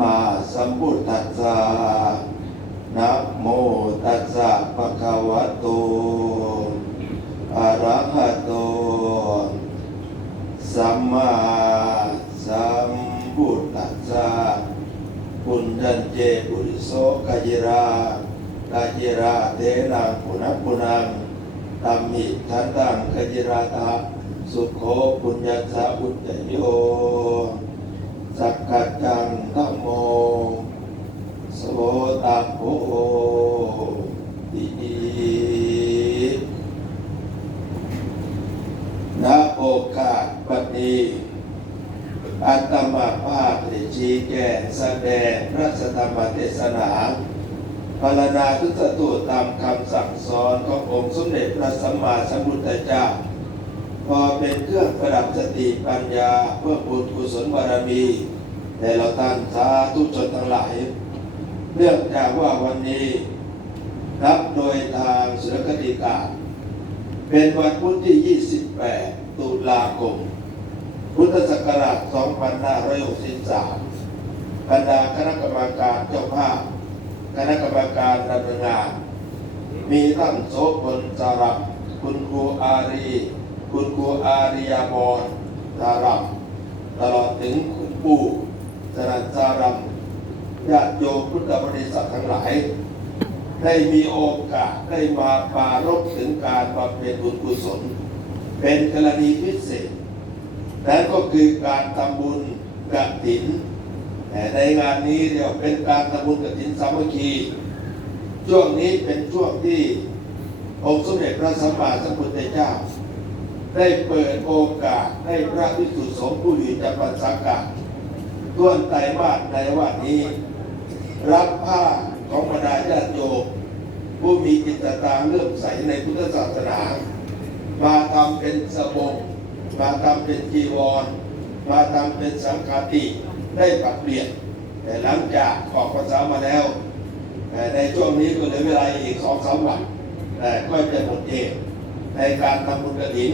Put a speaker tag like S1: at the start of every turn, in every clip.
S1: มาสัมพุทธัสสะนะโมตัสสะภะคะวะโตอะระหะโต สัมมาสัมพุทธัสสะปุณญันเจปุริโสกะยิรากะยิราเทนังปุณะปุนังตัมมิทันตังกะยิราตาสุโขปุญญัสสะอุจจโย สักกัจจังธัมโมโสตัมโพติณโอกาสปัจนีอัตมาภาพได้ชี้แจงแสดงพระสธรรมเทศนาพารณาทุตตูตามคำสั่งสอนขององค์สมเด็จพระสัมมาสัมพุทธเจ้า พอเป็นเครื่องประดับสติปัญญาเพื่อบุญกุศลบารมีแต่เราตั้งสาธุชนทั้งหลายเนื่องจากว่าวันนี้รับโดยทางสุรคติกาเป็นวันพุธที่ 28 ตุลาคม พุทธศักราช 2563บรรดาคณะกรรมการเจ้าภาพ คณะกรรมการดำเนินงาน มีท่านโสพลสารับคุณครูอารี คุณครูอาริยาบรสารับตลอดถึงคุณปู่สนันสารับญาติโยมพุทธบริษัททั้งหลาย ได้มีโอกาสได้มาปารบถึงการบำเพ็ญบุญกุศล เป็นกรณีพิเศษนั่นก็คือการทำบุญกฐินแต่ในงานนี้เรียกว่าเป็นการทำบุญกฐินสามัคคีช่วงนี้เป็นช่วงที่องค์สมเด็จพระสัมมาสัมพุทธเจ้า ได้เปิดโอกาสให้พระภิกษุสงฆ์ผู้อยู่จำพรรษากาต้วนไตรมาสในวันนี้ รับผ้าของบรรดาญาติโยมผู้มีจิตตาเลื่อมใสในพุทธศาสนา มาทำเป็นสบงมาทำเป็นจีวร มาทำเป็นสังฆาติได้ปรับเปลี่ยน แต่หลังจากออกภาษามาแล้วแต่ในช่วงนี้ก็เหลือเวลาอีกสองสามวันแต่ก็จะหมดเองในการทำบุญกฐิน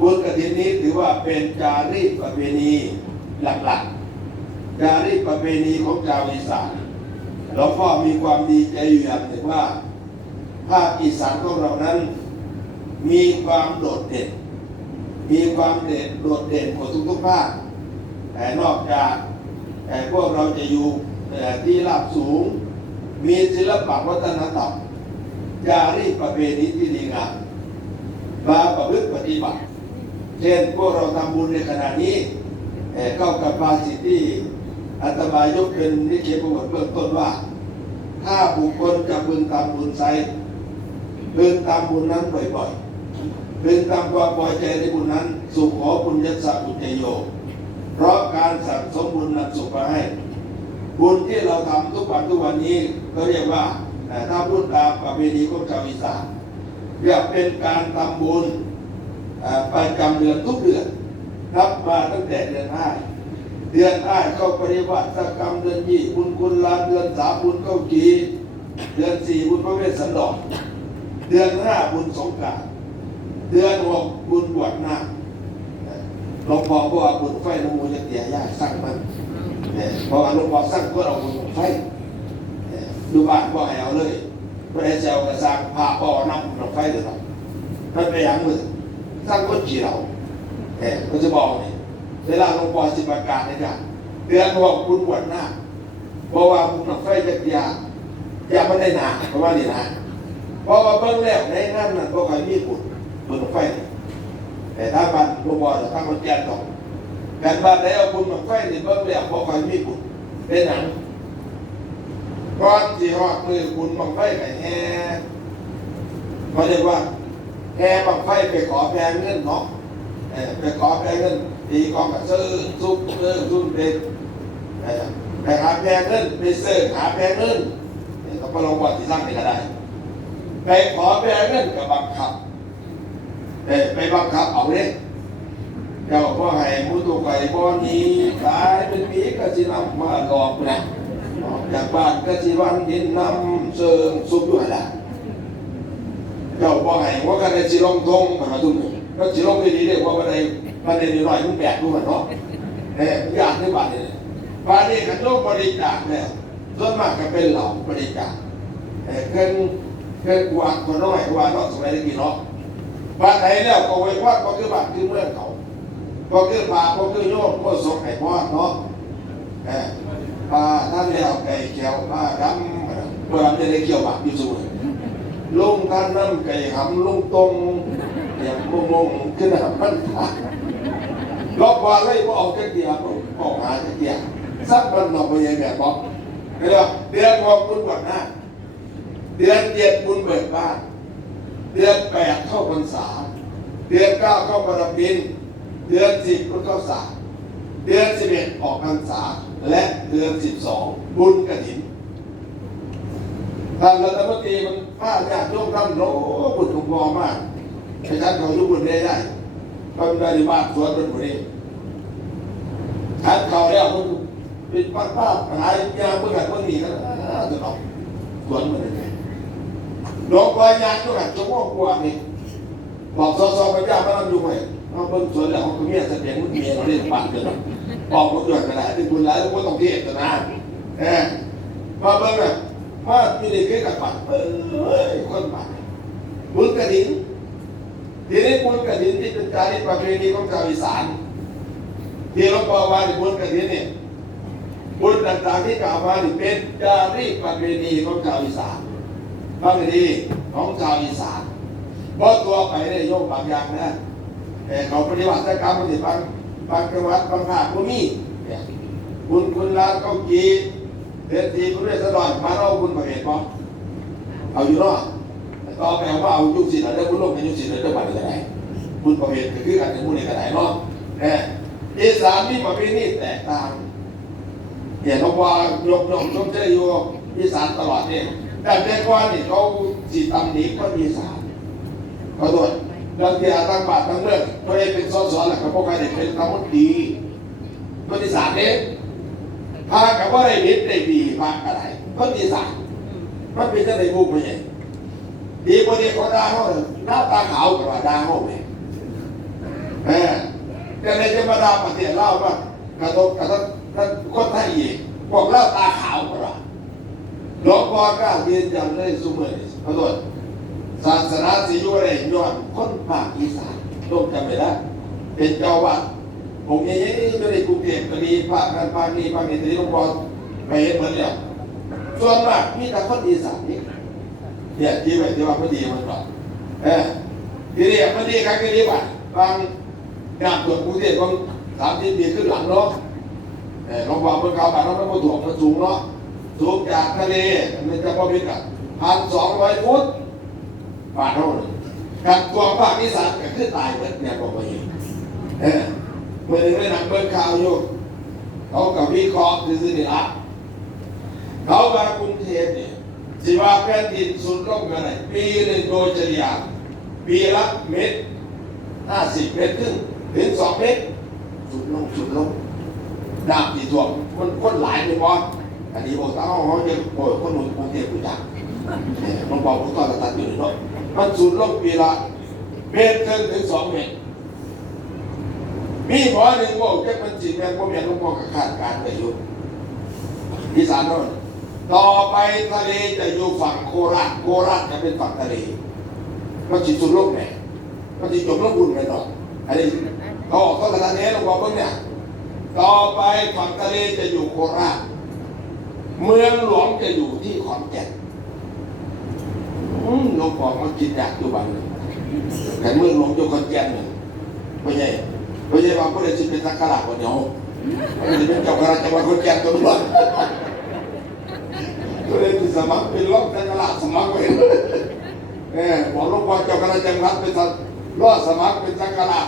S1: บุญกฐินนี้ถือว่าเป็นจารีตประเพณีหลักๆ จารีตประเพณีของชาวอีสานหลวงพ่อมีความดีใจอยู่อย่างหนึ่งว่า ภาคอีสานของเรานั้น มีความโดดเด่น มีความเด่นโดดเด่นกว่าทุกๆภาค แต่นอกจากแต่พวกเราจะอยู่ที่ราบสูง มีศิลปะวัฒนธรรมจารีตประเพณีที่ดีงามมาประพฤติปฏิบัติ เช่นพวกเราทำบุญในขณะนี้เข้ากับภาสิทที่อาตมายกเป็นนิเคปประวัติเบื้องต้นว่า ถ้าบุคคลจะพึงทำบุญไซพึงทำบุญนั้นบ่อยๆพึงทำความพอใจในบุญนั้น สุขขอบุญยัสสะบุญโย เพราะการสั่งสมบุญนำสุขมาให้ บุญที่เราทำทุกวันทุกวันนี้ก็เรียกว่าถ้าพูดตามประเพณีของชาวอีสานเรียกเป็นการทำบุญ ประจำเดือนทุกเดือนนับมาตั้งแต่เดือนห้าเดือนห้าเข้าปริวัติกรรมเดือนยี่บุญคุณลาเดือนสามบุญเข้ากีเดือนสี่บุญพระเวสสันดรเดือนห้าบุญสงกานต์เดือนหกบุญบวชนาคหลวงพ่อบอกว่าบุญไฟน้ำมูลจะเตี่ยยากสร้างมันเนี่ยพราะหลวงพ่อสร้างเพื่อเราบุญไฟเนี่ยดูบ้านพ่อให้เอาเลยเพื่อให้เซลกระสร้างพาพ่อนำบุญไฟเลยครับมันไปยังมือ สร้างคนจีเราเนี่ยก็จะบอกนี่เวลาหลวงพ่อสิประกาศเนี่ยเดือนบอกบุญบวชหน้าเพราะว่าบุญไฟจะเตี่ยยามันได้หนาเพราะว่านี่นะเพราะว่าเบื้องแรกในงานนั้นก็ใครมีบุญบุญไฟแต่ถ้ามันรวมจะตั้งคนแก่ต่อการบ้านไหนเอาบุญมาไฟในเบื้องแรกบอกใครมีบุญเป็นหนังก่อนที่ฮอดมือบุญบังไฟไก่แห่เขาเรียกว่า แห่บังไฟไปขอแพงเงินเนาะไปขอแพงเงินตีกองกับซื้อซุปเออซุปเป็นไปหาแพงเงินไปซื้อหาแพงเงินนี่ก็ประลองวัดที่สร้างนี่ก็ได้ไปขอแพงเงินกับบังคับไปบังคับเอาเลยเจ้าพ่อให้มุตุไก่บ่อนี้ตายเป็นปีก็สินำมาหลอกนะออกจากบ้านก็สิวันดินนำเสิงสุกด้วยล่ะ เจ้าพ่อให้ว่ากันได้สิลงทงมาทุกคนก็สิลงไปดีๆเด้ว่าบ่ได้บ่ได้น้อยมึงแบกดูมันเนาะเอ้ยญาติในบ้านนี่ไปบานี้กันโลกบริจาคเนี่ยส่วนมากก็เป็นเหล่าบริจาคเครื่องเครื่องกว่าคนน้อยกว่าดเนาะสมัยตะกี้เนาะบ้านไหนแล้วก็ไว้ว่าก็คือบ้านคือเมืองเขาก็คือป่าก็คือโยมก็ส่งให้พ่อเนาะเออป่าท่านแล้วไก่เขียวป่าดำเมื่อจะได้เกี่ยวบาปอยู่สมอ ลุงท่านน้ำไก่หำลุงตรงอย่างงงงๆขึ้นหาพันธารอบวาเลยว่าออกจากเดียวออกหาจากเดียวสักวันเราไปยังแบบบอกเดี๋ยวเดือนหกบุญก่อนหน้าเดือนเจ็ดบุญเบิกบ้านเดือนแปดเข้าพรรษา เดือนเก้าเข้าบารบินเดือนสิบบุญเข้าสารเดือนสิบเอ็ดออกพรรษา และเดือนสิบสองบุญกระถิ่น ท่านรัฐมนตรีมันผ้าญาติโยมทำโลบุญของพองมากให้ท่านเขาทุกบุญได้ได้ก็ได้บ้านสวนเป็นคนนี้ขันเขาแล้วมันเป็นป้าป้าหายยาเมื่อไหร่เมื่อนี้ก็จะต้องสวนมันยังไงหลวงพ่อยาจุกันชั่วงกว่านี่บอกสอสอพระเจ้ามาทำอยู่ไหมเอาเบิ่งสวนแล้วเขาก็เมียแสดงมันเมียเราเล่นปั่นกันบอกมันด้วยกันได้ที่คุณแล้วก็ต้องเทศนะเออมาเบิ่งแบบ มาอยู่ในเกกับปั่นเอ้ยคนปั่นบุญกระดิ่งทีนี้บุญกระถินที่เป็นจารีตประเพณีของชาวอีสานที่หลวงพ่อว่าบุญกระถินเนี่ยบุญต่างๆที่กล่าวมานี่เป็นจารีตประเพณีของชาวอีสานบางทีของชาวอีสานเพราะตัวไปได้โยกบางอย่างนะแต่เขาปฏิบัติกรรมปฏิบัติบางจังหวัดบางภาคก็มีบุญคุณร้านเก้ากี เดือทีคุณเรศดอนมาเล่าบุญประเพณีป่เอาอยู่เนาะต่อไปว่าเอายุคสินแล้วคุณลงในยุคสินแล้วจะมาเป็นยังไงคุณประเภทคือกันในมูลในกระไดเนาะเอออีสานมีประเภทนี้แตกต่างเนี่ยเขาว่ายกย่องชมเชยอยู่อีสานตลอดเนี่ยแต่แต่ก่อนนี่เขาสีตำหนิคนอีสานขอโทษเรื่องที่อาตั้งบาทตั้งเรื่องตัวเองเป็นสอสอหลักกับพวกใครเป็นตำมุดีคนอีสานเนี่ย พากับว่าได้มิตรได้ดีพาอะไรคนอีสานมันเป็นจะได้บุกไม่ใช่ดีกว่าดีกว่าดาเขาเลยหน้าตาขาวกว่าดาเขาเลยเออแต่ในจะมาดาปฏิเล่าว่ากระทบกระทบท่านคนไทยอีกบอกเล่าตาขาวกว่าหลวงพ่อกล้ายืนยันเลยสุเมอขอโทษศาสนาสิยุเรยย้อนคนภาคอีสานต้องจำไว้ได้เป็นเจ้าวัด ผมยังไม่ได้กรุงเทพก็ดีภาคนั้นภาคนี้ภาคนี้ที่หลวงพ่อไปเห็นเหมือนเนี่ยส่วนมากมีแต่คนอีสานนี่เนี่ยที่แบบที่ว่าพอดีมันก่อนเออทีนี้พอดีครั้งนี้ว่าบางงานตรวจกรุงเทพบางสามสิบปีขึ้นหลังเนาะเออลองวางบนเขาบ้านเราไม่ถ่วงมันสูงเนาะสูงจากทะเลมันจะพอพิกัดพันสองร้อยฟุตบาทเท่านั้นกับตัวภาคอีสานก็คือตายเหมือนเนี่ยบอกว่าองเออ เมื่อหนึ่งได้หนังเบิ้งข่าวอยู่เขากับวิเคราะห์ซื่อๆนี่ละเขามากรุงเทพเนี่ยสิว่าแผ่นดินสุดลงกันไหนปีหนึ่งโดยเฉลี่ยปีละเมตรห้าสิบเมตรครึ่งถึงสองเมตรสุดลงสุดลงน้ำที่ท่วมมันคนหลายเลยว่าอันนี้บอกตั้งเขาเยอะโอ้คนหนุ่มกรุงเทพรู้จักมันบอกผมตอนกระตันอยู่เนาะมันสุดลงปีละเมตรครึ่งถึงสองเมตร มีหมอหนึ่งบอกแค่มันจีแมงว่าแมงหลวงพ่อก็ขาดการไปอยู่ที่สามโน่นต่อไปทะเลจะอยู่ฝั่งโคราชโคราชจะเป็นฝั่งทะเลมันจิตสุดโลกแหน่มันจิตจบโลกบุญไปต่ออันนี้เขาออกต้นกระดานนี้ลงบอเพิ่งเนี่ยต่อไปฝั่งทะเลจะอยู่โคราช เมืองหลวงจะอยู่ที่ขอนแก่นหลวงพ่อมันจิตอยากอยู่บ้านแต่เมืองหลวงอยู่ขอนแก่นเนี่ยไม่ใช่ ไม่ใช่ว่าผู้ใดจะเป็นสักการะคนเดียวมันจะเป็นเจ้าคณะจังหวัดขอนแก่ตัวด้วยก็เลยไปสมัครเป็นรอบจังหวัดสมัครไปเออบอลูกพ่อเจ้าคณะจังหวัดเป็นรอดสมัครเป็นจังหวัด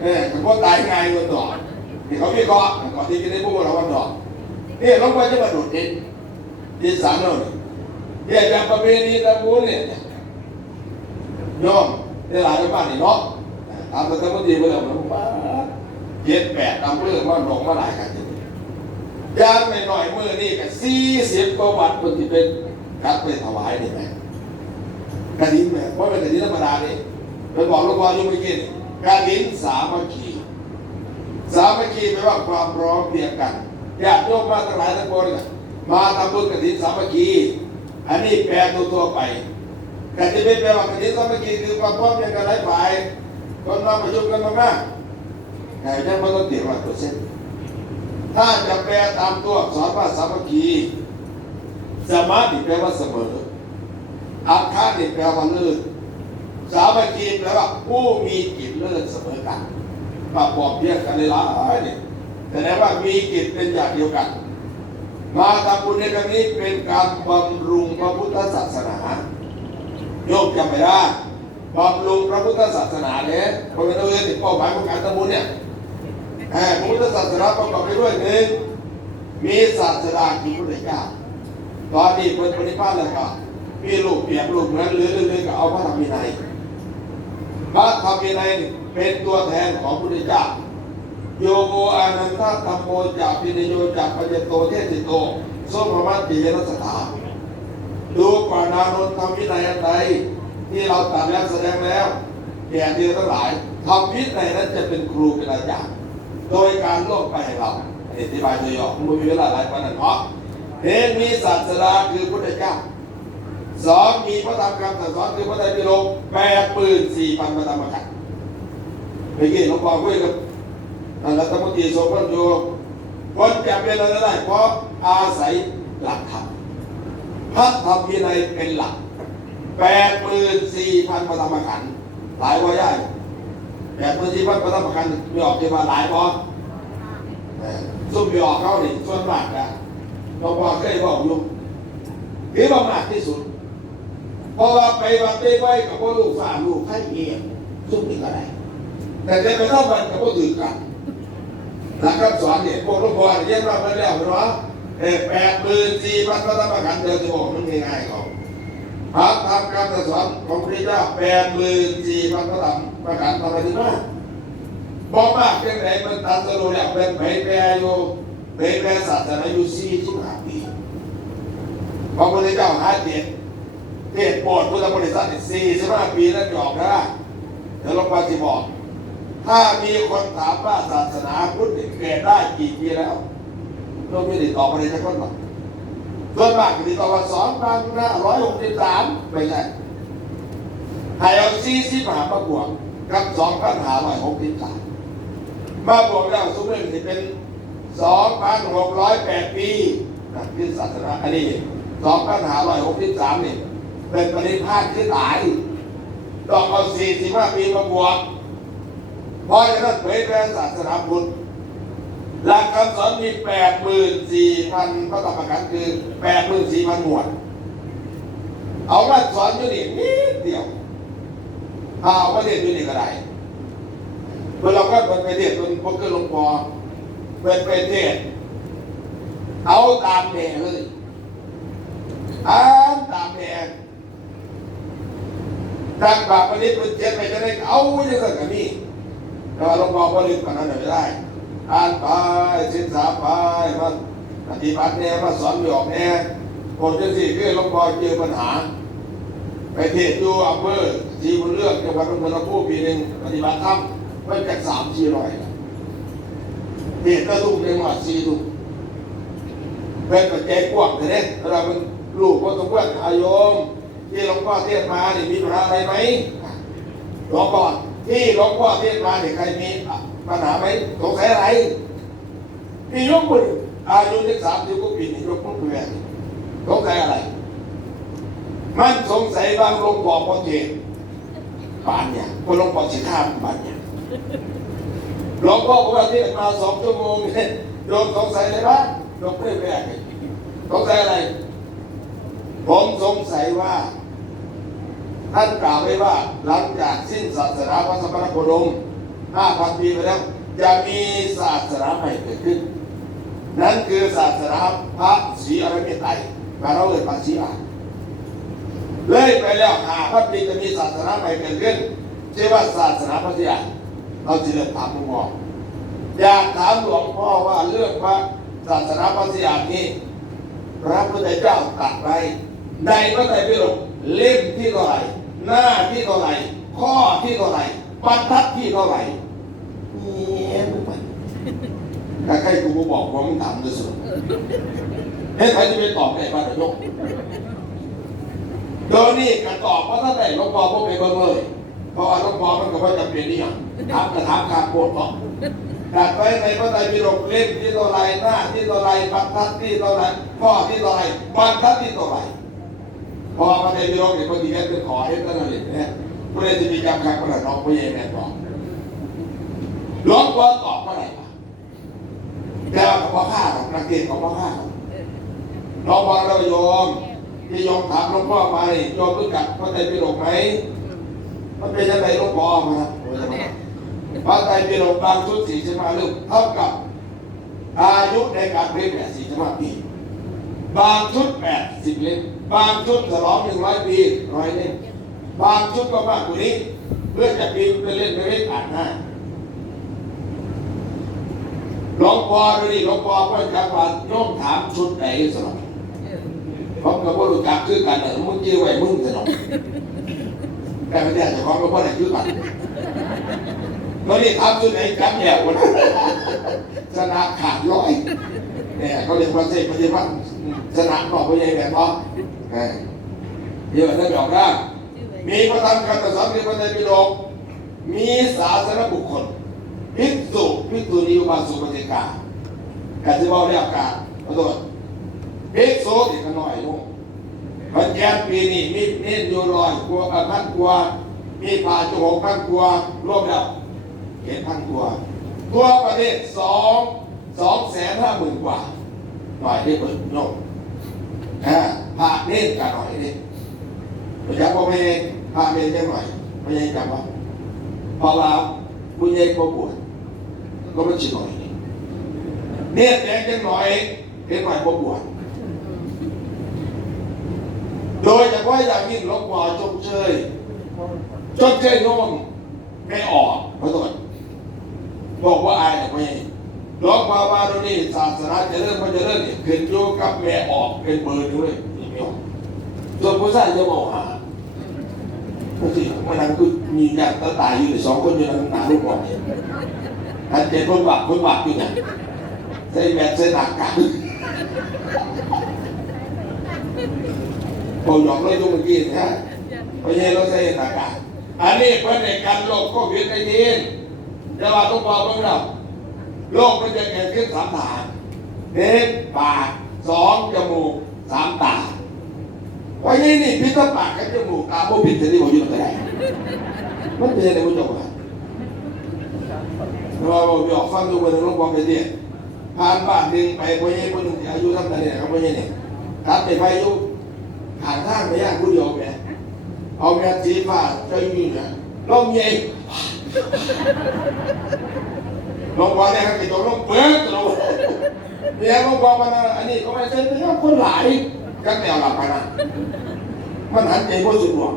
S1: เออเขาตายไงวันดอที่เขาวิเคราะห์ก่อนที่จะได้พูดเราวันดอกนี่หลวงพ่อจะมาดูดเด่นที่สามโน่นเนี่ยจากประเพณีตะบูนเนี่ยโยมที่หลายบ้านนี่เนาะ ตามประเพณีไปแล้วมันบ้าเจ็ดแปดตามเรื่องมันหลงมาหลายกันจริงยางในหน่อยๆมือนี่ก็สี่สิบกว่าวัดคนที่เป็นกัดไปถวายนี่ไหมกระดิ่งไหมเพราะเป็นกระดิ่งธรรมดานี่ไปบอกลูกพ่ออยู่เมื่อกี้นี่กระดิ่งสามัคคีสามัคคีแปลว่าความพร้อมเพียงกันญาติโยมมาทั้งหลายทั้งปวงเนี่ยมาทำบุญกฐินสามัคคีอันนี้แปลตัวๆไปกฐินไม่แปลว่ากฐินสามัคคีคือความพร้อมเพียงกันหลายฝ่าย คนมาประชุมกันมากๆแต่ยังไม่ต้องเตียว่าตัวเส้นถ้าจะแปลตามตัวอักษรว่าสามัคคีสมาธิแปลว่าเสมออัคคานี่แปลว่าเลิศสามัคคีแปลว่าผู้มีจิตเลิศเสมอกันมาปอบเพียงกันเลยละเนี่ยแสดงว่ามีจิตเป็นอย่างเดียวกัน มาทำบุญในครั้งนี้เป็นการบำรุงพระพุทธศาสนาโยมจำไม่ได้ บำรุงพระพุทธศาสนาเนี่ยเพราะฉะนั้นเลยถึงเป้าหมายของการทำบุญเนี่ยพระพุทธศาสนาประกอบไปด้วยหนึ่งมีศาสดาคือพระพุทธเจ้าตอนนี้เป็นปฏิภาณแล้วก็มีลูกเปียบลูกเหมือนหรือเรื่อยๆก็เอาพระธรรมวินัยพระธรรมวินัยเป็นตัวแทนของพระพุทธเจ้าโยโกอานันทธรรมโมจากพินโยจากปัจจโตเทติโตสมมัตติยรสถาดูกว่านานนท์ทำวินัยอันใด ที่เราตัดแล้วแสดงแล้วแก่เดียวทั้งหลายทำวินัยนั้นจะเป็นครูเป็นอาจารย์โดยการล่วงไปให้เราอธิบายโดยย่อมันมีเวลาหลายวันนั้นเพราะเห็นมีศาสดาคือพุทธเจ้าสองมีพระธรรมคำสั่งสอนคือพระไตรปิฎกแปดหมื่นสี่พันพระธรรมขันธ์เมื่อกี้หลวงพ่อคุยกับนั่นรัฐมนตรีทรงพระโยคนจะเป็นอะไรได้เพราะอาศัยหลักธรรมพระธรรมวินัยเป็นหลัก แปดหมื่นสี่พันพระธรรมขันหลายว่าย่ายแปดหมื่นสี่พันพระธรรมขันไม่ออกเที่ว่าหลายพอซุ่มไปออกเขาดิส่วนมากนะหลวงพ่อเคยบอกอยู่ถือว่ามากที่สุดเพราะว่าไปวัดไปไหว้กับพ่อลูกสามลูกให้เองซุ่มนี่ก็ได้แต่เดินไปเท่ากันกับพวกถือกันหลักคำสอนเนี่ยพวกลูกบอลเรียนรับมาแล้วเนาะเออแปดหมื่นสี่พันพระธรรมขันธ์เดียวจะบอกมันง่ายๆเขา พระธรรมคำสอนของพระเจ้าแปดหมื่นสี่พันพระธรรมขันธ์ทำไมถึงมาบอกมากเพียงไหนมันตัดสรุปแล้วเป็นเผยแพร่อยู่เผยแพร่ศาสนาอยู่สี่สิบห้าปีพระพุทธเจ้าหาเด็ดเทศโปรดพุทธบริษัทสี่สิบห้าปีนั่นหยอกนะเดี๋ยวหลวงพ่อจะบอก ถ้ามีคนถามว่าศาสนาพุทธเกิดได้กี่ปีแล้วเราไม่ได้ตอบอะไรสักคนหรอก ส่วนมากก็จะตอบว่าสองพันห้าร้อยหกสิบสามไม่ใช่ให้เอาสี่สิบหามาบวกกับสองพันห้าร้อยหกสิบสามมาบวกแล้วสมมติจะเป็นสองพันหกร้อยแปดปีนะคือศาสนาอันนี้สองพันห้าร้อยหกสิบสามนี่เป็นปริพาสที่ตายต้องเอาสี่สิบห้าปีมาบวกเพราะฉะนั้นเผยแพร่ศาสนาพุทธ หลักคำสอนมีแปดหมื่นสี่พันพระธรรมขันธ์คือแปดหมื่นสี่พันหมวด เอามาสอนอยู่นี่นิดเดียวถ้าเอามาเรียนอยู่นี่ก็ได้เมื่อเราก็เป็นไปเทศเป็นพวกเกิดลงพอเป็นไปเทศเอาตามแม่เลยอ่านตามแม่ทางบาปวันนี้เป็นเจ็ดไปจะได้เอาอย่างนั้นกับนี่แต่ว่าหลวงพ่อก็ลืมกันนั้นไม่ได้ อ่านไปศึกษาไปมาปฏิบัติแน่มาสอนหยอกแน่คนที่สี่คือลงพ่อเจอปัญหา ไปเทศอยู่อำเภอสีบุญเลือกจังหวัดนนทบุรีปีหนึ่งปฏิบัติธรรมไปจากสามสี่ร้อยเทศก็ทุกในหมดสี่ทุกเป็นปัจจัยกว้างแต่เนี่ยเราเป็นลูกก็ต้องกว้าอายมที่หลวงพ่อเทศมาเนี่ยมีปัญหาอะไรไหมหลวงพ่อที่หลวงพ่อเทศมาเนี่ยใครมี ปัญหาไหมสงสัยอะไรมียกมืออายุที่สามสิบกว่าปีนี่ยกมือเพื่อนสงสัยอะไร มันสงสัยบางลงพ่อพอเทศบานเนี่ยคนลงพ่อสิข้ามบานเนี่ยหลวงพ่อบอกว่าเทศมาสองชั่วโมงเนี่ยโยมสงสัยอะไรบ้างยมือเพื่อนสงสัยอะไร ผมสงสัยว่า ท่านกล่าวไว้ว่าหลังจากสิ้นศาสนาพระสัมมาสัม พุทธองค์5,000ปีไปแล้วจะมีศาสนาใหม่เกิดขึ้น นั่นคือศาสนาพระศรีอริยไตรมาเราเอ่ยภาษีอาเลยไปแล้วหาพันปีจะมีศาสนาใหม่เกิดขึ้นชื่อว่าศาสนาพระศรีอาเราจะเริ่มถามหลวงพ่ออยากถามหลวงพ่อว่าเรื่องพระศาสนาพระศรีอานนี้พระพุทธเจ้าตรัสไว้ในพระไตรปิฎกเล่มที่เท่าไหร่หน้าที่เท่าไหร่ข้อที่เท่าไหร่บรรทัดที่เท่าไหร่ ให้กูบอกว่ามึงถามด้วยสุดเฮ้ยใครจะไปตอบได้บ้างนายกโดยนี่การตอบเพราะถ้าได้หลวงพ่อพวกไปเบิ่งเลยเพราะหลวงพ่อมันก็ไม่จำเป็นนี่อย่างถามกระถามขาดโคตรเนาะดัดไว้ในพระไตรปิฎกเล่มที่เท่าไรหน้าที่เท่าไรบรรทัดที่เท่าไรข้อที่เท่าไรบรรทัดที่เท่าไรพอพระไตรปิฎกเนี่ยพอดีแค่เป็นขอให้ท่านเห็นเนี่ยผู้ใดจะมีกรรมครั้งคนละน้องผู้ใหญ่แม่บอกหลวงพ่อตอบว่าอะไร แต่ว่าเขาฆ่าหรอกนักเรียนเขาฆ่าหรอกน้องฟังเราโยมที่โยมถามหลวงพ่อมานี่โยมรู้จักพระไตรปิฎกไหมมันเป็นยังไงหลวงพ่อมาพระไตรปิฎกบางชุดสี่สิบห้าเรื่องเท่ากับอายุในการเรียนแปดสี่สิบห้าปี บางชุดแปดสิบเล่มบางชุดฉลองหนึ่งร้อยปีร้อยเล่มบางชุดก็มากกว่านี้เพื่อจะปีนไปเล่นไปเล่นอ่านหน้า หลวงพ่อดูดิหลวงพ่อก็จะว่าน้มถามชุดไหนสนองผมก็บ่รู้จักคือกันแต่มึงยื้อไว้มึงสนองแต่ไม่ได้เจะของก็บ่ได้คือกันแล้วนี่ถามชุดไหนจำแย่วันชนะขาดร้อยเนี่ยเขาเรียกว่าเซปฏิวัติชนะบอกว่ายังไงแบบว่าเยอะนั่นบอกได้มีพระธรรมคำสอนในพระไตรปิฎกมีศาสนบุคคล ภิกษุภิกษุณีอุบาสุปฏิกาการที่ว่าเรียกการขอโทษภิกษุที่ขน้อยลงพันแยมปีนี้มีเน้นอยู่ร้อยกว่าอะพันกว่ามีผ่าจุกพันกว่ารวมแล้วเห็นพันกว่าตัวประเทศสองสองแสนห้าหมื่นกว่าหน่อยได้เปิดโยกอ่าผ่าเน้นกันหน่อยนี่ผมอยากบอกให้พาเมนยังหน่อยไม่ยังจำว่าพอเราคุณยายก็ปวด ก็มันชิหน่อยเนี่ยแดงยังหน่อยเห็นหน่อยก็ปวดโดยเฉพาอย่างยิ่งหลวงพ่อจงเชยจงเชยโน้มไม่ออกขอโทษบอกว่าอายแต่ไม่หลวงพ่อมาตรงนี้ศาสนาจะเริ่มมันจะเริ่มเนี่ยขึ้นโยกับแม่ออกเป็นเบอร์ด้วยไม่ออกส่วนผู้ชายจะบอกหาปกติมันนั่งคือมีญาติตายอยู่สองคนอยู่นั่งหนาลูกบอก ท่านเจ็บคนบาปคนบาปอยู่เนี่ยใส่แมสใส่หนักกันผมหยอกเลยทุกเมื่อกี้นะเพราะงั้นเราใส่หนักกันอันนี้เพื่อในการโรคโควิดในทีนจะว่าต้องบอกเพื่อนเราโรคมันจะเกิดขึ้นสามฐานหนึ่งปากสองจมูกสามตาวันนี้นี่พิษปากกับจมูกตาโมผิดที่ผมอยู่ตรงไหนมันเป็นอะไรผู้ชมอะเราบอกฟังดูบนหลวงพ่อไปเนี่ยผ่านบ้านหนึ่งไปพ่อใหญ่คนหนึ่งอายุเท่าไหร่เนี่ยครับพ่อใหญ่เนี่ยตัดไปไปอยู่ผ่านทางไปย่างผู้เดียวแม่เอาแม่สีฟ้าเจ้าอยู่เนี่ยลมเย็นลงวันเนี่ยครับติดตัวลงเปลือกลงเนี่ยลงวันมันอันนี้ก็ไม่ใช่เป็นคนหลายก็แนวหลับไปนะมันหันใจพวกสุดหลวง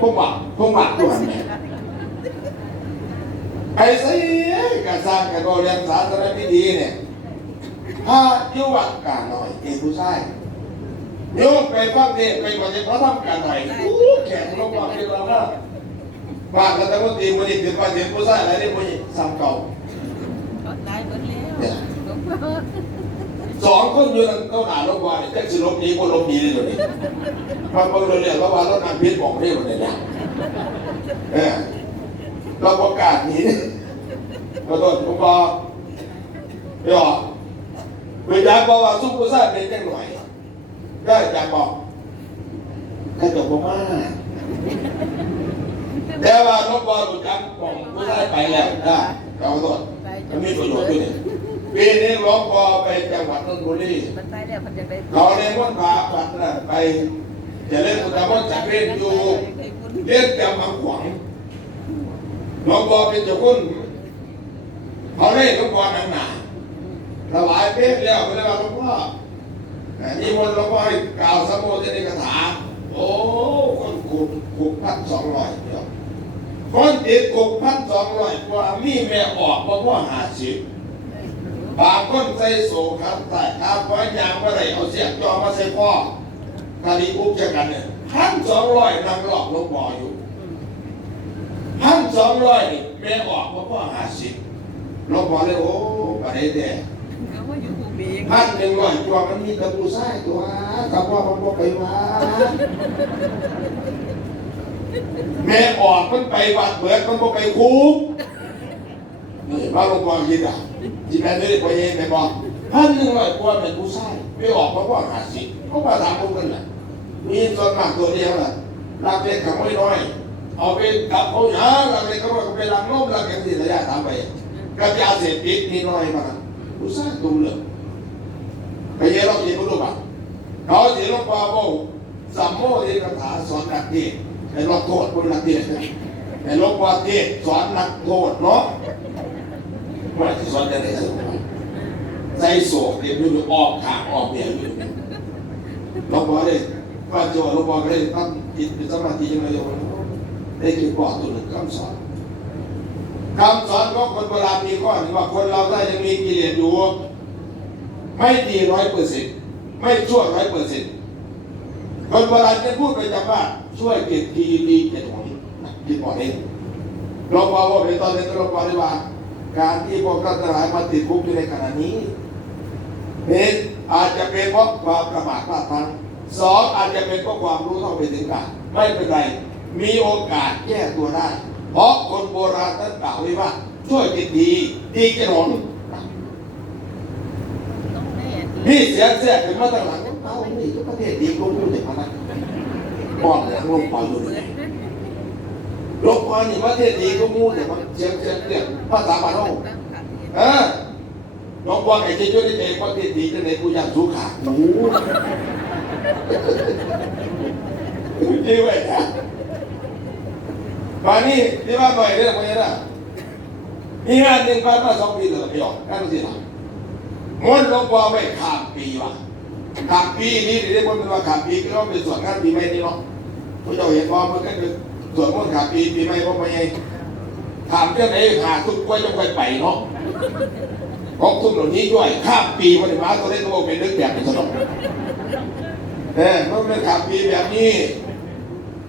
S1: พวกบักพวกบักตัวหันแม่ ไปสิกระสร้างกระโดดเรียนสาธารณพิธีเนี่ยถ้ายุวัดกาหน่อยเอกผู้ชายโยมไปฟังเทศไปปฏิบัติธรรมกันหน่อยอู้แข็งลงมาเป็นเราละบ้านกันตั้งแต่ตีมันนี่ถึงไปถึงผู้ชายอะไรนี่ผู้หญิงซ้ำเก่า
S2: ตายหมดแล้วหลวงพ่อ
S1: สองคนอยู่นั่นก็หนาลงมาเนี่ยแจ็คสิลบหนีคนลบหนีเลยตัวนี้มันเพิ่งเรียนว่าว่าเรานำพิษบอกเรียกมันเนี่ยเออเราประกาศหนีขอโทษผมบอกไม่ออกเวลา บอกว่าสู้ผู้ชายเป็นจังหน่อยได้อยากบอกให้จบผมมาแต่ว่าน้องบอลรู้จักของผู้ชายไปแล้วได้ขอโทษมันมีประโยชน์ด้วยเนี่ยปีนี้หลวงพ่อไปจังหวัดนนทบุรี
S2: มันตายแล้วมันจะได้
S1: เราเรียนวันพาปัดนะไปจะเล่นอุตสาหกรรมจากเรียนอยู่เรียนแต่บางขวางหลวงพ่อเป็นเจ้าคุณเขาเล่นหลวงพ่อหนังหนา ถวายเพชรแล้วก็เลยว่าหลวงพ่ออ่านี่มนต์หลวงพ่อให้กล่าวสมโภชนิกถา โอ้คนขุกขุกพันสองร้อยเดียวคนติดขุกพันสองร้อยกว่ามีแม่ออกเพราะว่าหาสิบบางคนใส่โซ่ครับใส่ครับไว้ยางว่าไรเอาเสียงจอมาใส่พ่อคดีอุกจะกันเนี่ยพันสองร้อยนั่งหลอกหลวงพ่ออยู่พันสองร้อยแม่ออกเพราะว่าหาสิบหลวงพ่อเลยโอ้ประเดี๋ยว
S2: ว่าอยู่ภูมิเอง
S1: พันหนึ่งร้อยตัวมันมีแตะปูไส้ตัวถ้าว่ามันบ่ไปมาแม่ออกมันไปวัดเบิดมันบ่ไปคุกนี่พระหลวงพ่อคิดอะที่แม่ได้ไปเองแม่บอกพันหนึ่งร้อยตัวเป็นผู้ไส้ไม่ออกเพราะว่าหาสิเขามาถามพวกกันน่ะมีส่วนมากตัวเดียวน่ะรักเล็กกับไม่น้อยเอาไปกับเขาหารักเล็กเขาบอกไปรังนมรักกันสิระยะทางไปกับยาเสพติดนี่น้อยมาก ผู้ไส้ตุ้มเหลืองไปเยเราเรียนรู้ป่ะเขาเสียลงปาโบสัมโมเรียนคาถาสอนนักเทศให้เราโทษคนนักเทศให้ลงปาเทศสอนนักโทษเนาะว่าที่สอนจะได้สอนใจโศกเรียนรู้ออกทางออกเนี่ยอยู่เราบอกเลยว่าโจเราบอกเลยตั้งจิตเป็นสมาธิยังไงอยู่ได้กินปอดตัวหนึ่งคำสอน คำสอนของคนโบราณมีข้อหนึ่งว่าคนเราถ้ายังมีกิเลสอยู่ ไม่ดีร้อยเปอร์เซ็นต์ไม่ชั่วร้อยเปอร์เซ็นต์คนโบราณจะพูดไปจำว่าช่วยเก็บทีดีเก็บของคิดหมดเองหลวงพ่อว่าในตอนนี้หลวงพ่อได้ว่า การที่พวกท่านทั้งหลายมาติดคุกอยู่ในขณะนี้เป็นอาจจะเป็นเพราะความประมาทพลาดพลั้งสองอาจจะเป็นเพราะความรู้เท่าไม่ถึงการไม่เป็นไร มีโอกาสแก้ตัวได้ เพราะคนโบราณท่านกล่าวไว้ว่าช่วยก็บดีดีก็บของ
S2: ต้องแน่
S1: นี่เสียเสียถึงมาตั้งหลังเอานี่ทุกประเทศดีกลงอยู่ในพนักป้อนหลังลงปล่อยอยู่เลยลงปล่อยนี่ประเทศดีก็งูแต่มันเสียงเสียเนี่ยภาษาบ้านเราเออลงปล่อยไอ้เจ้าอยู่ในใจประเทศดีจะในกูอยากสู้ขาหนูดีเว้ย มานี่ที่บ้านหน่อยเรื่องอะไรนะมีงานหนึ่งไปมาสองปีเลยไม่ออกงานสิล่ะมนต์หลวงพ่อไม่ข้ามปีว่ะข้ามปีนี่เรียกว่าเป็นว่าข้ามปีก็ต้องเป็นส่วนงานปีใหม่นี่เนาะพระเจ้าเห็นว่ามันก็คือส่วนมนต์ข้ามปีปีใหม่เพราะไม่ไงข้ามเรื่องไหนหาทุกข์ไว้จะไปไปเนาะของทุ่มเหล่านี้ด้วยข้ามปีมันมาตัวเล็กตัวเป็นเรื่องแบบนี้สนุกเออมันเป็นข้ามปีแบบนี้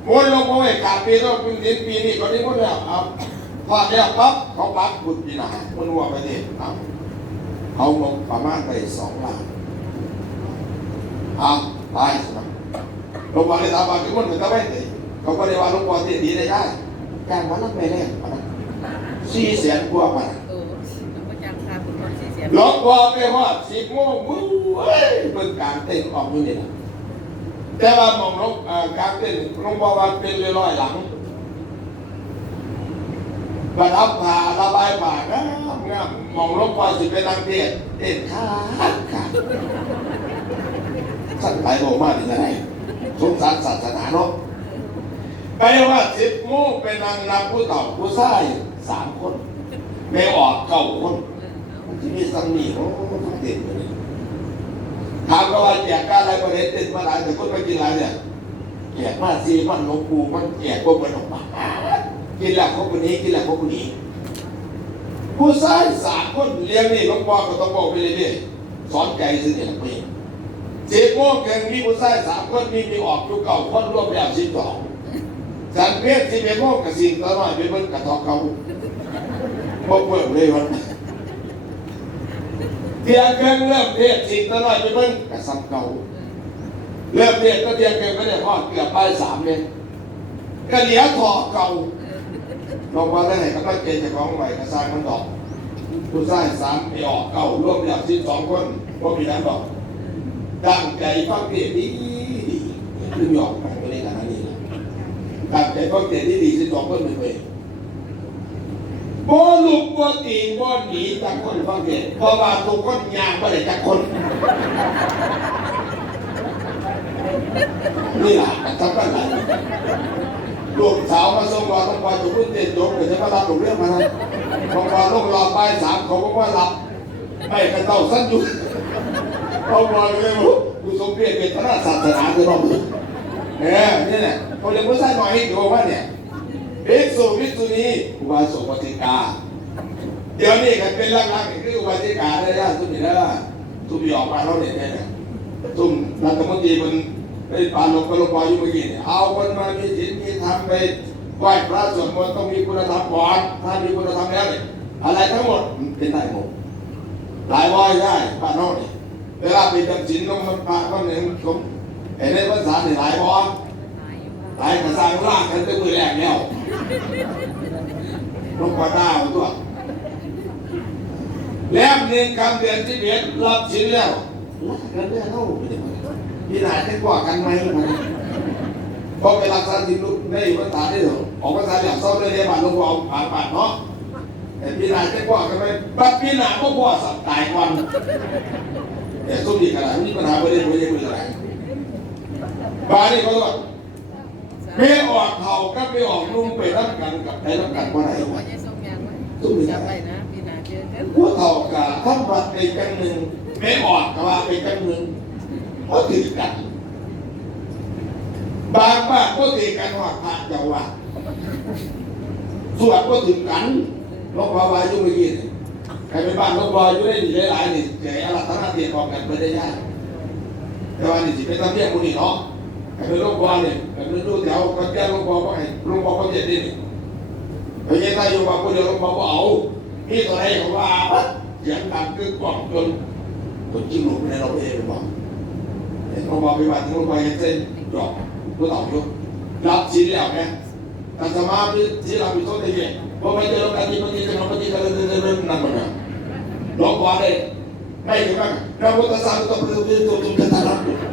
S1: มนต์หลวงพ่อไม่ข้ามปีต้องเป็นเดือนปีนี้ก็นี้มันแล้วเอาพอแล้วปั๊บเขาปั๊บบุญปีหนามันว่าไปนี่เอาเขาลงประมาณไปสองล้านเอาตายสิครับหลวงพ่อได้ตามมาคือมันเหมือนกับไม่ติเขาก็ได้ว่าหลวงพ่อที่ดีได้ได้แจ้งวันนั้นไม่แน่วันนั้นสี่แสนกว่าวัน
S2: โอ้ต้องประจำการเป็นคนที่เสีย
S1: หลวงพ่อไปฮอดสิบโมงมึงเว้ยเบิ่งการเต้นออกอยู่นี่นะ แต่ว่ามองหลวงการเต้นหลวงพ่อว่าเป็นเร้อยๆหลังประทับผ่าระบายผ่างามงามมองหลวงพ่อสิเป็นนางเทศเต้นขาดขาดสั่นไปบอมากที่ไหนสงสารศาสนาเนาะไปว่าสิบโมงไปนั่งนับผู้เฒ่าผู้ชายสามคน ไม่ออกเก้าคนที่มีสังมีโอ้ต้องเต้นเลย ถามก็ว่าแจกการอะไรประเด็นต้นมาหลายแต่คนไปกินอะไรเนี่ยแจกมาซีมันหลวงปูมันแจกพวกมันออกมากินแล้วพวกคนนี้กินแล้วพวกคนนี้ ผู้ชายสามคนเลี้ยงนี่หลวงพ่อก็ต้องบอกไปเรื่อยๆสอนใจซึ่งเนี่ยไปสิบโมงเกินมีผู้ชายสามคนมีมีออกอยู่เก่าคนรวมแล้วสิบสองสันเพศสิบเอ็ดโมงกับสิ่งตลอดไปเบิ่งกระทอกเขาบ่เปิดเลยวัน เทียงเกินเริ่มเทศสิ่งตลอดไปเบิ่งกระซ้ำเก่าเริ่มเทศก็เทียงเกินก็ได้พอดเกือบไปสามเลยก็เหลียถอเก่าลงมาได้ไหนก็ไม่เกณฑ์จะของใหม่กระซ้างมันดอกผู้ชายสามไปออกเก่าร่วมแล้วสิบสองคนว่ามีนั้นดอกตั้งใจฟังเทศดีดีคือหยอกไปไม่ได้ขนาดนี้นะตั้งใจฟังเทศที่ดีสิสองคนเลยเว้ย บ่ลูกบ่ตีบ่หนีจากคนฟังเทศเพราะว่าทุกคนยางบ่ได้จากคน นี่ล่ะทำกันไหนลูกสาวมาส่งว่าต้องไปจุดเต้นจบเดี๋ยวจะมารับลูกเรื่องมานะต้องว่าลูกรอไปสามเขาบอกว่ารับไม่กระเต้าสั้นอยู่เขาบอกเลยว่ากูสมเด็จเป็นพระศาสนาคือเราเนี่ยนี่แหละเขาเรียกว่าใส่หน่อยให้ดูว่าเนี่ย ภิกษุภิกษุณีอุบาสกอุบาสิกา เดี๋ยวนี้กันเป็นลักๆนี่คืออุบาสิกาได้ย่าทุกทีแล้วทุกทีออกมาแล้วเนี่ยเนี่ยทุ่มรัฐมนตรีมันไปปานลงไปลงปอยอยู่เมื่อกี้เนี่ยเอาคนมามีศีลมีธรรมไปไหว้พระสวดมนต์ต้องมีคุณธรรมก่อนถ้ามีคุณธรรมแล้วเนี่ยอะไรทั้งหมดเป็นได้หมดหลายร้อยได้บ้านนอกเนี่ยเวลาไปจำศีลต้องมันพระมันหนึ่งผมเห็นในภาษาเนี่ยหลายร้อย หลายภาษาล่างกันตั้งมือแรกแล้วลงมาด้าวตัวแล้วหนึ่งคำเดือนที่เบียดรับศีลแล้วกกันเนี่ยเท่าพี่นายจะกว่ากันไหมมันพราะไปรักษาศีลในภาษาได้หรอออกภาษาอย่างซ้อมเรียนบานลวงพ่อผ่านปานเนาะแต่พี่นายจะกว่ากันไหมบัดพี่นาก็กว่าสัตว์ตายก่อนแต่ส้มดีขนาดนี้ปัญหาไม่ได้ไม่ได้ไม่ได้บ้านนี่เขาบอก ไม่ออกเข่าก็ไม่ออกนุ่มไปรับกันกับไปรับกันว่าไหน
S2: หัวะใจทรงยังไว้
S1: ส้มดี
S2: จำไว้นะพี่นาเจอกัน
S1: หัวเข่ากาท่านวัดไปกันหนึ่งไม่ออกก็ว่าไปกันหนึ่งเพราถือกัน บางบ้านก็ถือกันว่าพระเจ้าว่าสวดก็ถือกันลบวาวายุ่งไม่ยินใครเป็นบ้านลบวาอยู่ได้ดีหลายๆนี่เจ๋อรัตนาเทียนบอกกันไปได้ยากแต่ว่านี่สิเป็นตำเนียบคนนี้เนาะ ใครเป็นลบวาเนี่ยใครเป็นดูแถวก็แก้ลบวาก็ให้ลบวาก็เจ็ดดินี่ไปยังถ้าอยู่มาคนเดียวลบวาก็เอานี่ตัวไหนเขาว่าเสียงดังกึกก้องจนจนจิ้งหลุดในเราเองบอกเห็นลบวาไปบ้านลบวาเส้นดอกก็ต่อยุรับชิ้นแล้วไงแต่สมาธิที่เราไปโทษได้ยังเพราะไม่ได้ลงการที่ปฏิจะลงปฏิจะเรื่องเรื่องเรื่องนั้นมันนะลงก่อนเลยไม่ใช่ไหมเราพุทธศาสนาต้องเป็นตัวตัวตัวตาลับมันรู้ว่าก็เด็ดเดียวเจ้าเพื่อนหลักานเรียกตัวอันนี้เป็นซื้อเดี๋ยวลงบบอกไปเลยๆมันจะไม่จบเนี่ยวันนี้เป็นที่ตั้งความมาทำจะหลายบ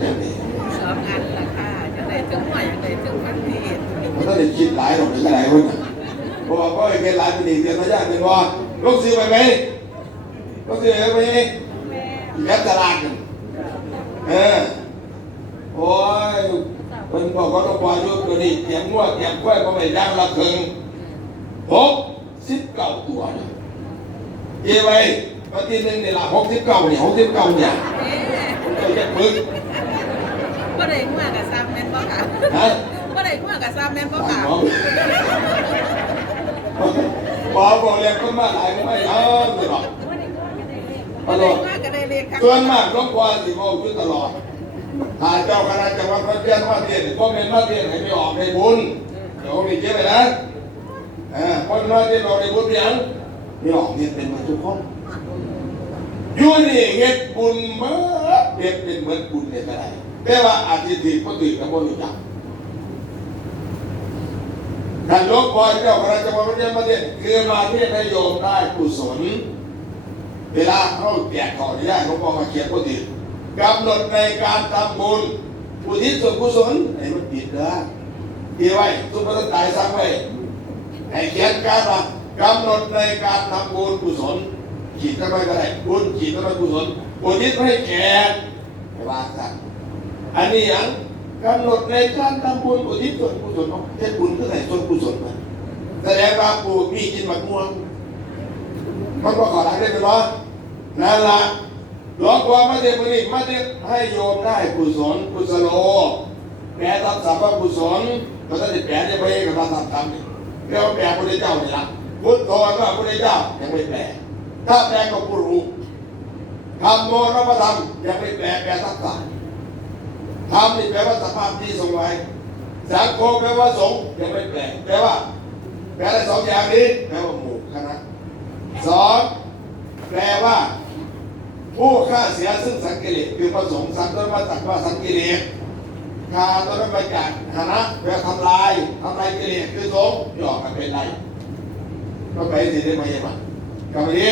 S1: สองอั
S2: นราคาจะได้ถึงหัวอย่างไรถึงพันที
S1: มันต้องได้คิดหลายหรอกหรืออะไรวะเนี่ยเพราะว่าก็ไอ้เกณฑ์หลายปีนี้เดือนละยากเป็นว่าลูกซื้อไปไหมลูกซื้อไปไหมยัดตลาดกันเออโอ้ยมันบอกว่าต้องปล่อยยุตัวนี้เตียมงวดเตียมกล้วยก็ไม่ย่างละครึ่งหกสิบเก้าตัวเนี่ยเอไว้ปฏิหนึ่งเนี่ยละหกสิบเก้าเนี่ยหกสิบเก้าเนี่ย
S2: เอ๊ะ
S1: ผมจะเรียก
S2: บ่ได้หัวกับซ้ำแม่นบ่ค่ะ
S1: ฮะ
S2: บ่ได้หัวกับซ้ำแม่นบ่ค่ะ
S1: น้องบอกบอกเรียกคนมาหลายก็ไม่เอาไม่หรอก
S2: บ่ได้หัวก็ได้เลขครับ
S1: ส่วนมากหลวงพ่อสิบอกอยู่ตลอดถ้าเจ้าคณะจังหวัดพระเจ้าว่าเทียนก็เป็นมาเทียนให้ไม่ออกในบุญเดี๋ยวมีเจ๊ไปนะอ่าคนมาเทียนออกในบุญยังไม่ออกเทียนเป็นมาทุกคนอยู่นี่เฮ็ดบุญเมื่อ เฮ็ดเป็นเหมือนบุญเนี่ยก็ได้แต่ว่าอาทิตย์ที่ก็ตื่นกับบ่รู้จักการหลวงพ่อเจ้าคณะจังหวัดพระเจ้ามาเทศคือมาเทศให้โยมได้กุศลเวลาเขาแจกของที่ได้หลวงพ่อมาเขียนก็ตื่นกำหนดในการทำบุญอุทิศส่วนกุศลไอ้มันผิดนะที่ไว้ทุกประตายสร้างไว้ให้เขียนการว่ากำหนดในการทำบุญกุศลขีดทำไมก็ได้บุญขีดทำไมกุศลอุทิศให้แก่ไม่ ว่ากันอันนี้ย่างกำหนดในการทำบุญอุทิศส่วนกุศลเช่นบุญก็ไหนส่วนกุศลมันแสดงว่าปู่มีกินมะม่วงมันก็ขอรักได้ไหมร้อนนั่นละหลวงพ่อมาเทศน์นี้มาเทศน์ให้โยมได้กุศลกุศโลแปลทับศัพท์ว่ากุศลมันจะแปลได้ไปกับภาษาธรรมเรียกว่าแปลพระเจ้านี่ละพุทโธว่าพระเจ้ายังไม่แปลถ้าแปลก็ผู้รู้ ธรรมโมนพธรรมยังไม่แปลแปลทักษะธรรมนี่แปลว่าสภาพที่ทรงไว้ สังโฆแปลว่าสงฆ์ยังไม่แปลแปลว่า แปลได้สองอย่างนี้แปลว่าหมู่คณะสองแปลว่า ผู้ฆ่าเสียซึ่งสังกิเลสคือประสงค์สังต้นมาตักว่าสังเลสฆ่าต้นมาจากคณะแปลทำลายทำลายกิเลสคือสงฆ์หยอกกันเป็นไรก็ไปสิได้ไหมยังไงกรรมดี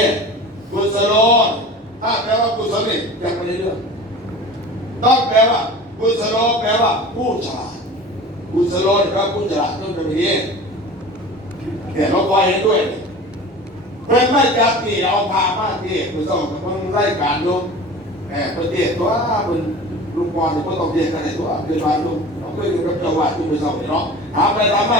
S1: กุศโล ถ้าแปลว่ากุศลนี่ยังไม่ได้เรื่องต้องแปลว่ากุศโลแปลว่าผู้ฉลาดกุศโลแปลว่าผู้ฉลาดต้องเป็นแบบนี้แต่เราปล่อยให้ด้วยเพื่อนไม่จับที่เอาพามาที่คุณต้องมันไล่การดูแหมประเทศตัวมันลุงปอนเนี่ยก็ต้องเรียนกันในตัวเรียนมาลุงเราเคยอยู่กับเจ้าว่าที่มือสองเนาะถาไปถามม